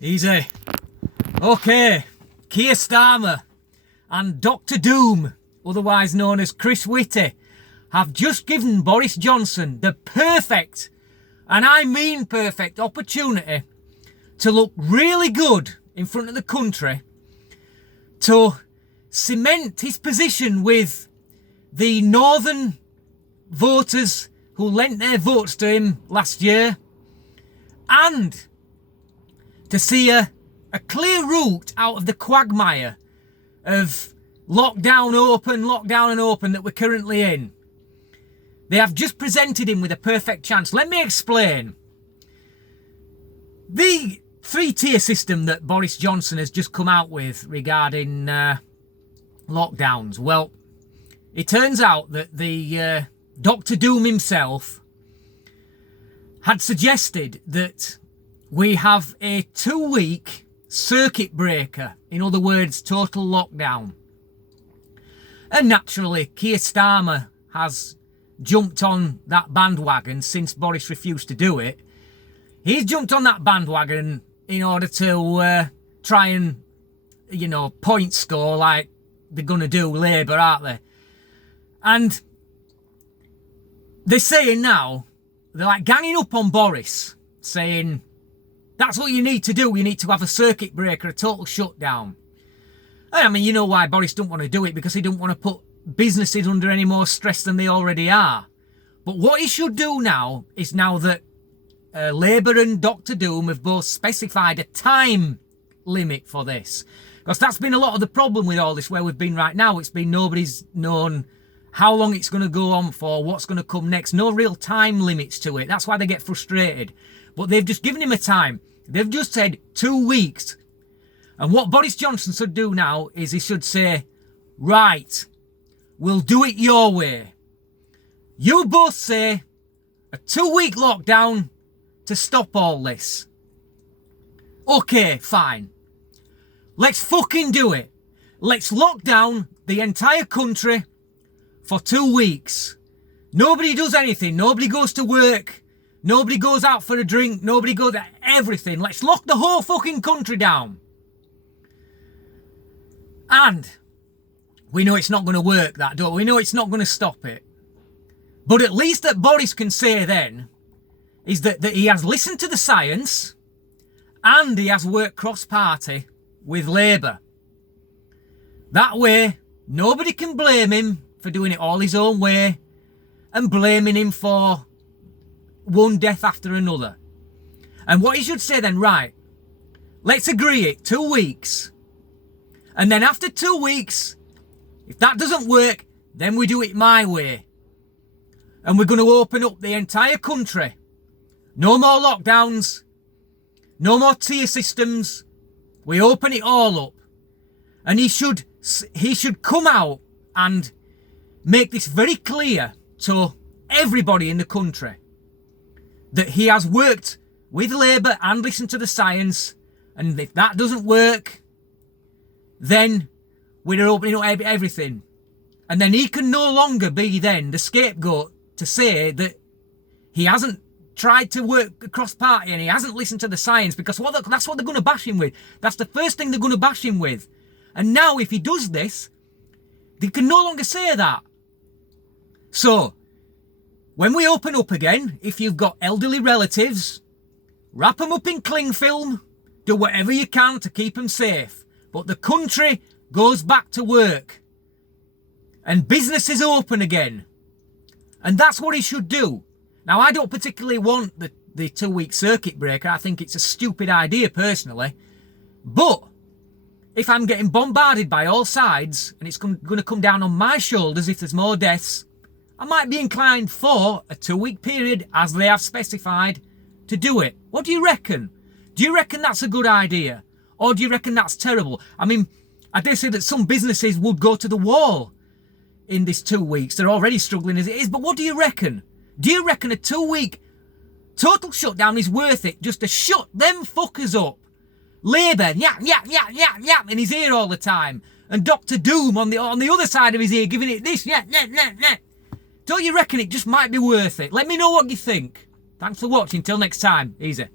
Easy. Okay, Keir Starmer and Dr. Doom, otherwise known as Chris Whitty, have just given Boris Johnson the perfect, and I mean perfect, opportunity to look really good in front of the country, to cement his position with the northern voters who lent their votes to him last year, and to see a clear route out of the quagmire of lockdown and open that we're currently in. They have just presented him with a perfect chance. Let me explain. The three-tier system that Boris Johnson has just come out with regarding lockdowns. Well, it turns out that the Dr. Doom himself had suggested that we have a 2-week circuit breaker. In other words, total lockdown. And naturally, Keir Starmer has jumped on that bandwagon since Boris refused to do it. He's jumped on that bandwagon in order to try and, point score like they're going to do Labour, aren't they? And they're saying now, they're like ganging up on Boris, saying, that's what you need to do. You need to have a circuit breaker, a total shutdown. I mean, you know why Boris don't want to do it, because he don't want to put businesses under any more stress than they already are. But what he should do now is, now that Labour and Dr. Doom have both specified a time limit for this, because that's been a lot of the problem with all this where we've been right now. It's been nobody's known how long it's going to go on for, what's going to come next. No real time limits to it. That's why they get frustrated. But they've just given him a time. They've just said 2 weeks. And what Boris Johnson should do now is he should say, right, we'll do it your way. You both say a 2-week lockdown to stop all this. Okay, fine. Let's fucking do it. Let's lock down the entire country for 2 weeks. Nobody does anything. Nobody goes to work. Nobody goes out for a drink. Nobody goes to everything. Let's lock the whole fucking country down. And we know it's not going to work, that, don't we? We know it's not going to stop it. But at least that Boris can say then is that he has listened to the science and he has worked cross-party with Labour. That way, nobody can blame him for doing it all his own way and blaming him for one death after another. And what he should say then, right, let's agree it, 2 weeks. And then after 2 weeks, if that doesn't work, then we do it my way. And we're going to open up the entire country. No more lockdowns. No more tier systems. We open it all up. And he should come out and make this very clear to everybody in the country that he has worked with Labour and listened to the science. And if that doesn't work, then we're opening up everything. And then he can no longer be then the scapegoat to say that he hasn't tried to work across party and he hasn't listened to the science, because that's what they're going to bash him with. That's the first thing they're going to bash him with. And now if he does this, they can no longer say that. So, when we open up again, if you've got elderly relatives, wrap them up in cling film, do whatever you can to keep them safe. But the country goes back to work. And businesses open again. And that's what he should do. Now, I don't particularly want the 2-week circuit breaker. I think it's a stupid idea, personally. But if I'm getting bombarded by all sides and it's going to come down on my shoulders if there's more deaths, I might be inclined for a 2-week period, as they have specified, to do it. What do you reckon? Do you reckon that's a good idea? Or do you reckon that's terrible? I mean, I dare say that some businesses would go to the wall in this 2 weeks. They're already struggling as it is. But what do you reckon? Do you reckon a 2-week total shutdown is worth it just to shut them fuckers up? Labour, yap, in his ear all the time. And Dr. Doom on the other side of his ear giving it this, yeah. Don't you reckon it just might be worth it? Let me know what you think. Thanks for watching. Till next time. Easy.